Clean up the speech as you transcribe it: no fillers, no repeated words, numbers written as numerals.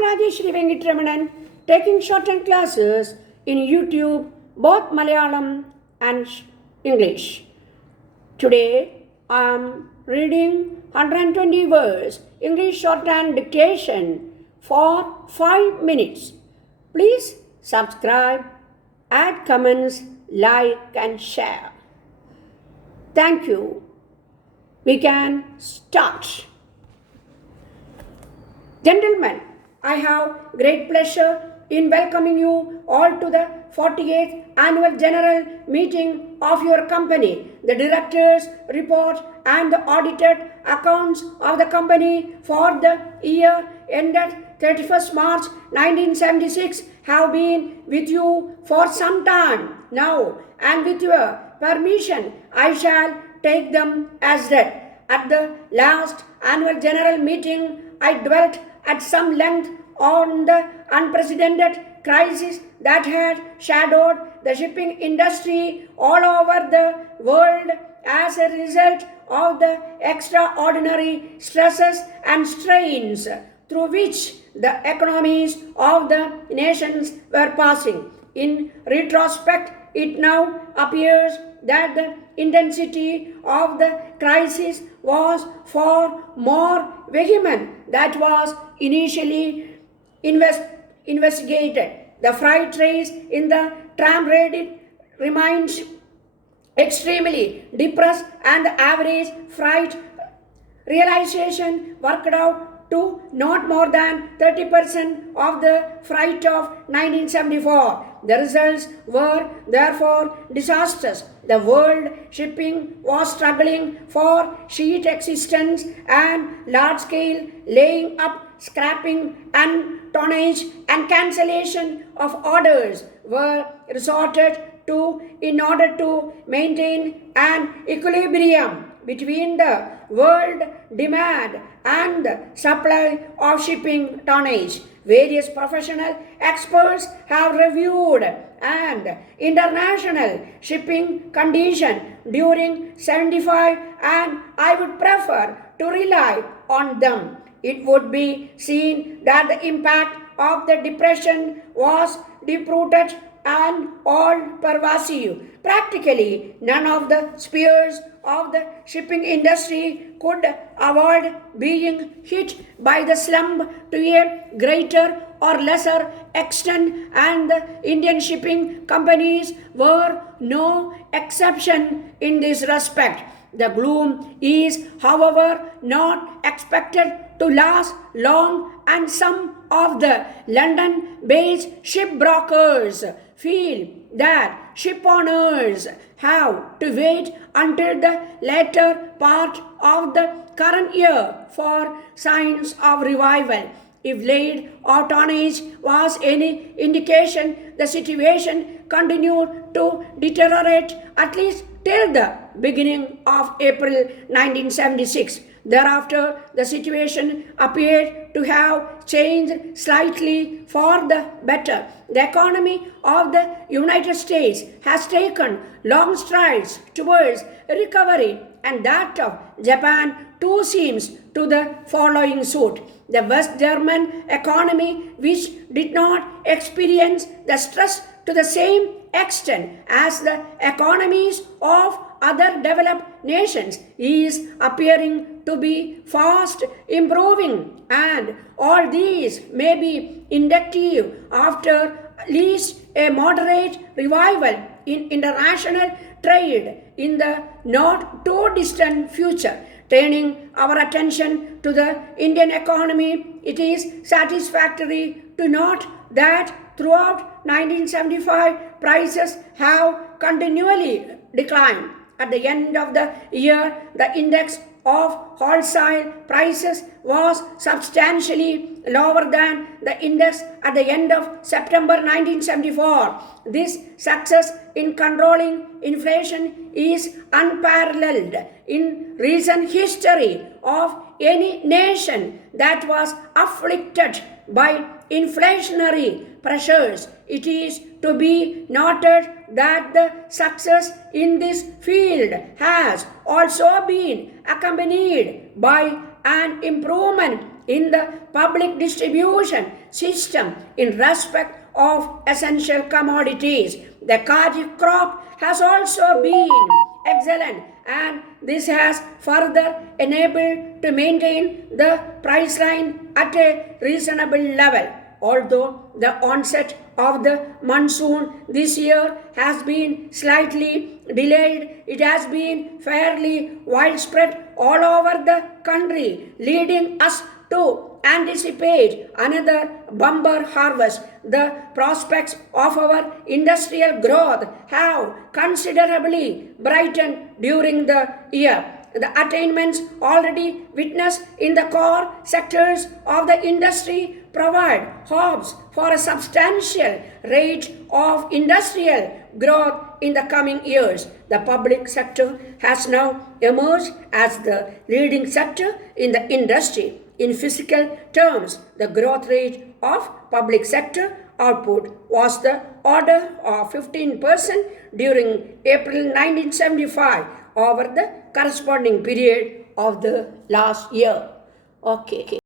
I'm Rajeswary Venkitaramanan, taking shorthand classes in YouTube, both Malayalam and English. Today, I'm reading 120 words English shorthand dictation for 5 minutes. Please subscribe, add comments, like and share. Thank you. We can start. Gentlemen, I have great pleasure in welcoming you all to the 48th Annual General Meeting of your company. The directors' report and the audited accounts of the company for the year ended 31st March 1976 have been with you for some time now, and with your permission, I shall take them as read. At the last annual general meeting, I dwelt at some length on the unprecedented crisis that had shadowed the shipping industry all over the world as a result of the extraordinary stresses and strains through which the economies of the nations were passing. In retrospect, it now appears that the intensity of the crisis was far more vehement than was initially investigated. The freight rates in the tram rate remains extremely depressed, and the average freight realization worked out to not more than 30% of the freight of 1974. The results were therefore disastrous. The world shipping was struggling for sheet existence, and large-scale laying up, scrapping and tonnage and cancellation of orders were resorted to in order to maintain an equilibrium between the world demand and the supply of shipping tonnage. Various professional experts have reviewed and international shipping condition during 75, and I would prefer to rely on them. It would be seen that the impact of the depression was deep-rooted and all-pervasive. Practically none of the spheres of the shipping industry could avoid being hit by the slump to a greater or lesser extent, and the Indian shipping companies were no exception in this respect. The gloom is, however, not expected to last long, and some of the London-based shipbrokers feel that ship owners have to wait until the later part of the current year for signs of revival. If laid or tonnage was any indication, the situation continued to deteriorate at least till the beginning of April 1976. Thereafter, the situation appeared to have changed slightly for the better. The economy of the United States has taken long strides towards recovery, and that of Japan too seems to the following suit. The West German economy, which did not experience the stress to the same extent as the economies of other developed nations, is appearing to be fast improving, and all these may be indicative after at least a moderate revival in international trade in the not too distant future. Turning our attention to the Indian economy, it is satisfactory to note that throughout 1975, prices have continually declined. At the end of the year, the index of wholesale prices was substantially lower than the index at the end of September 1974. This success in controlling inflation is unparalleled in recent history of any nation that was afflicted by inflationary pressures. It is to be noted that the success in this field has also been accompanied by an improvement in the public distribution system in respect of essential commodities. The kharif crop has also been excellent, and this has further enabled to maintain the price line at a reasonable level. Although the onset of the monsoon this year has been slightly delayed, it has been fairly widespread all over the country, leading us to anticipate another bumper harvest. The prospects of our industrial growth have considerably brightened during the year. The attainments already witnessed in the core sectors of the industry provide hopes for a substantial rate of industrial growth in the coming years. The public sector has now emerged as the leading sector in the industry. In physical terms, the growth rate of public sector output was the order of 15% during April 1975 over the corresponding period of the last year. Okay.